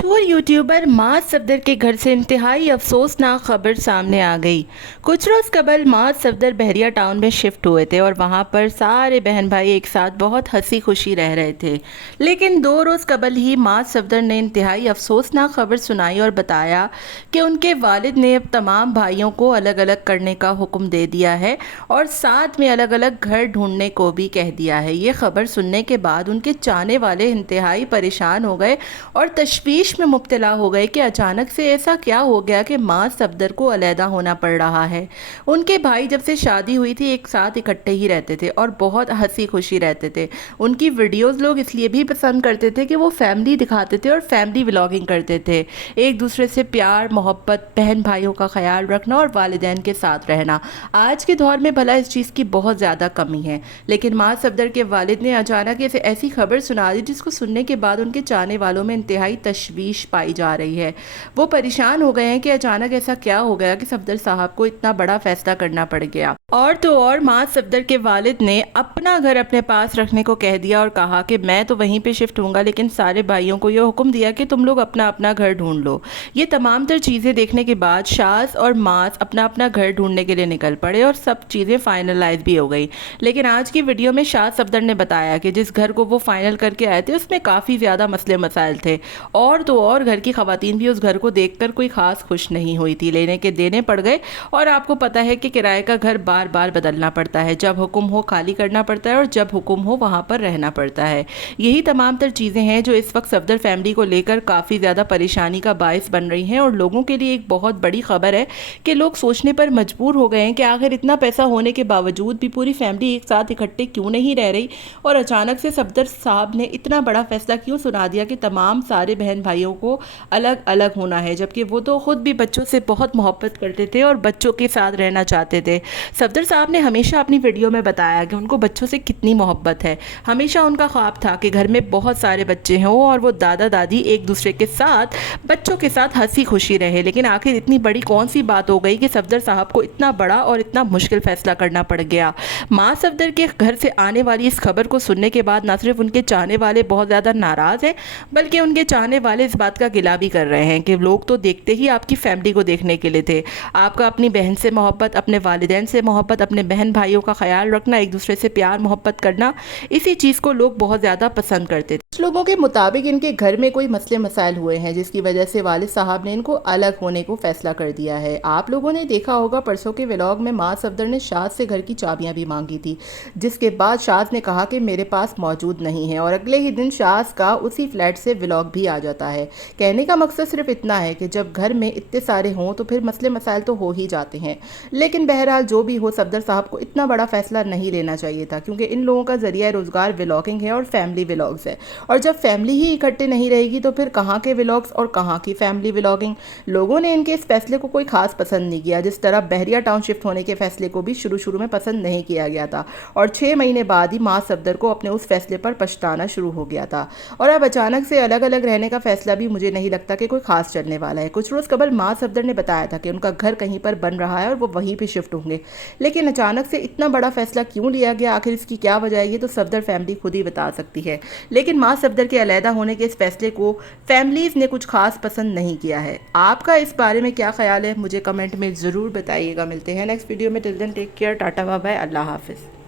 मशहूर यूट्यूबर माज सफदर के घर से इंतहाई अफसोसनाक खबर सामने आ गई। कुछ रोज़ कबल माज सफदर बहरिया टाउन में शिफ्ट हुए थे और वहां पर सारे बहन भाई एक साथ बहुत हंसी खुशी रह रहे थे। लेकिन 2 रोज़ कबल ही माज सफदर ने इंतहाई अफसोसनाक खबर सुनाई और बताया कि उनके वालिद ने अब तमाम भाइयों को अलग अलग करने का हुक्म दे दिया है और साथ में अलग अलग घर ढूंढने को भी कह दिया है। ये खबर सुनने के बाद उनके चाहने वाले इंतहाई परेशान हो गए और तशवीश में मुब्तला हो गए कि अचानक से ऐसा क्या हो गया कि माज सफदर को अलहदा होना पड़ रहा है। उनके भाई जब से शादी हुई थी एक साथ इकट्ठे ही रहते थे और बहुत हंसी खुशी रहते थे। उनकी वीडियोस लोग इसलिए भी पसंद करते थे कि वो फैमिली दिखाते थे और फैमिली व्लॉगिंग करते थे। एक दूसरे से प्यार मोहब्बत, बहन भाइयों का ख्याल रखना और वालिदैन के साथ रहना। आज के दौर में भला इस चीज़ की बहुत ज़्यादा कमी है, लेकिन माज सफदर के वालिद ने अचानक ऐसी खबर सुना दी जिसको सुनने के बाद उनके चाहने वालों में इंतहाई तशवीश पाई जा रही है। वो परेशान हो गए हैं कि अचानक ऐसा क्या हो गया कि सफदर साहब को इतना बड़ा फैसला करना पड़ गया। और तो और माज सफदर के वालिद ने अपना घर अपने पास रखने को कह दिया और कहा कि मैं तो वहीं पे शिफ्ट होऊंगा, लेकिन सारे भाइयों को ये हुक्म दिया कि तुम लोग अपना अपना घर ढूंढ लो। ये तमाम तर चीज़ें देखने के बाद शाज और माज अपना अपना घर ढूंढने के लिए निकल पड़े और सब चीज़ें फाइनलाइज भी हो गई। लेकिन आज की वीडियो में शाज सफदर ने बताया कि जिस घर को वो फाइनल करके आए थे उसमें काफ़ी ज़्यादा मसले मसाइल थे और तो और घर की खवातीन भी उस घर को देखकर कोई खास खुश नहीं हुई थी। लेने के देने पड़ गए और आपको पता है कि किराए का घर बार बार बदलना पड़ता है, जब हुक्म हो खाली करना पड़ता है और जब हुक्म हो वहाँ पर रहना पड़ता है। यही तमाम तर चीज़ें हैं जो इस वक्त सफदर फैमिली को लेकर काफ़ी ज़्यादा परेशानी का बायस बन रही हैं और लोगों के लिए एक बहुत बड़ी खबर है कि लोग सोचने पर मजबूर हो गए हैं कि आखिर इतना पैसा होने के बावजूद भी पूरी फैमिली एक साथ इकट्ठे क्यों नहीं रह रही और अचानक से सफदर साहब ने इतना बड़ा फैसला क्यों सुना दिया कि तमाम सारे बहन भाइयों को अलग अलग होना है, जबकि वो तो खुद भी बच्चों से बहुत मोहब्बत करते थे और बच्चों के साथ रहना चाहते थे। सफदर साहब ने हमेशा अपनी वीडियो में बताया कि उनको बच्चों से कितनी मोहब्बत है। हमेशा उनका ख्वाब था कि घर में बहुत सारे बच्चे हों और वो दादा दादी एक दूसरे के साथ बच्चों के साथ हंसी खुशी रहे। लेकिन आखिर इतनी बड़ी कौन सी बात हो गई कि सफदर साहब को इतना बड़ा और इतना मुश्किल फैसला करना पड़ गया। माँ सफदर के घर से आने वाली इस खबर को सुनने के बाद न सिर्फ उनके चाहने वाले बहुत ज़्यादा नाराज़ हैं, बल्कि उनके चाहने वाले इस बात का गिला भी कर रहे हैं कि लोग तो देखते ही आपकी फैमिली को देखने के लिए थे। आपका अपनी बहन से मोहब्बत, अपने वालिदैन से मोहब्बत, अपने बहन भाइयों का ख्याल रखना, एक दूसरे से प्यार मोहब्बत करना, इसी चीज़ को लोग बहुत ज़्यादा पसंद करते थे। कुछ लोगों के मुताबिक इनके घर में कोई मसले मसाइल हुए हैं जिसकी वजह से वालिद साहब ने इनको अलग होने को फैसला कर दिया है। आप लोगों ने देखा होगा परसों के व्लॉग में माज सफदर ने शाज से घर की चाबियां भी मांगी थी, जिसके बाद शाज ने कहा कि मेरे पास मौजूद नहीं है और अगले ही दिन शाज का उसी फ्लैट से व्लॉग भी आ जाता है। कहने का मकसद सिर्फ इतना है कि जब घर में इतने सारे हों तो फिर मसले मसाइल तो हो ही जाते हैं। लेकिन बहरहाल जो भी हो, सफदर साहब को इतना बड़ा फैसला नहीं लेना चाहिए था, क्योंकि इन लोगों का जरिया रोज़गार व्लॉगिंग है और फैमिली व्लॉग्स है। और जब फैमिली ही इकट्ठे नहीं रहेगी तो फिर कहाँ के व्लॉग्स और कहाँ की फैमिली व्लॉगिंग। लोगों ने इनके इस फैसले को कोई खास पसंद नहीं किया, जिस तरह बहरिया टाउन शिफ्ट होने के फैसले को भी शुरू में पसंद नहीं किया गया था और 6 महीने बाद ही माज सफदर को अपने उस फैसले पर पछताना शुरू हो गया था। और अब अचानक से अलग अलग रहने का फैसला भी मुझे नहीं लगता कि कोई खास चलने वाला है। कुछ रोज़ कबल माज सफदर ने बताया था कि उनका घर कहीं पर बन रहा है और वो वहीं पे शिफ्ट होंगे, लेकिन अचानक से इतना बड़ा फैसला क्यों लिया गया, आखिर इसकी क्या वजह है, ये तो सफदर फैमिली खुद ही बता सकती है। लेकिन माज सफदर के अलहदा होने के इस फैसले को फैमिलीज़ ने कुछ खास पसंद नहीं किया है। आपका इस बारे में क्या ख्याल है, मुझे कमेंट में ज़रूर बताइएगा। मिलते हैं नेक्स्ट वीडियो में। Till then take care, tata bye bye, अल्लाह हाफिज़।